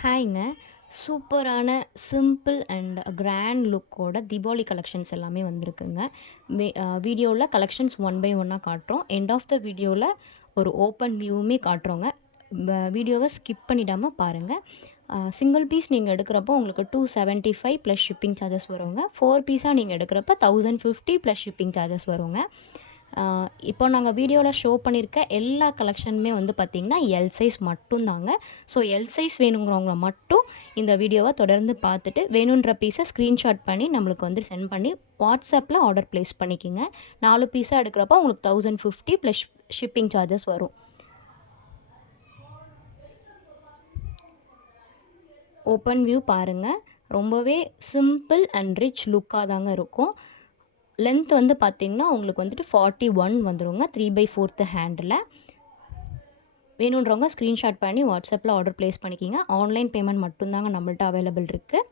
ஹாய்ங்க. சூப்பரான simple and grand லுக்கோட Deepavali collections எல்லாமே வந்திருக்குங்க. வீடியோவில் கலெக்ஷன்ஸ் ஒன் பை ஒன்னாக காட்டுறோம். எண்ட் ஆஃப் த வீடியோவில் ஒரு ஓப்பன் வியூவுமே காட்டுறோங்க. வீடியோவை ஸ்கிப் பண்ணிடாமல் பாருங்கள். சிங்கிள் பீஸ் நீங்கள் எடுக்கிறப்போ உங்களுக்கு 275 ப்ளஸ் ஷிப்பிங் சார்ஜஸ் வருங்க. 4 பீஸாக நீங்கள் எடுக்கிறப்ப 1050 ப்ளஸ் ஷிப்பிங் சார்ஜஸ் வருங்க. இப்போ நாங்கள் வீடியோவில் ஷோ பண்ணியிருக்க எல்லா கலெக்ஷனுமே வந்து பார்த்திங்கன்னா எல் சைஸ் மட்டும்தாங்க. ஸோ எல் சைஸ் வேணுங்கிறவங்கள மட்டும் இந்த வீடியோவை தொடர்ந்து பார்த்துட்டு வேணுன்ற பீஸை ஸ்க்ரீன்ஷாட் பண்ணி நம்மளுக்கு வந்து சென்ட் பண்ணி வாட்ஸ்அப்பில் ஆர்டர் ப்ளேஸ் பண்ணிக்கிங்க. 4 பீஸாக எடுக்கிறப்ப உங்களுக்கு 1050 ப்ளஸ் ஷிப்பிங் சார்ஜஸ் வரும். ஓப்பன் வியூ பாருங்கள். ரொம்பவே சிம்பிள் அண்ட் ரிச் லுக்காக தாங்க இருக்கும். லென்த் வந்து பார்த்திங்கன்னா உங்களுக்கு வந்துட்டு 41 வந்துருங்க 3/4 ஹேண்டில். வேணுன்றவங்க ஸ்க்ரீன்ஷாட் பண்ணி வாட்ஸ்அப்பில் ஆர்டர் ப்ளேஸ் பண்ணிக்கிங்க. ஆன்லைன் பேமெண்ட் மட்டும்தாங்க நம்மள்ட்ட அவைலபிள் இருக்குது.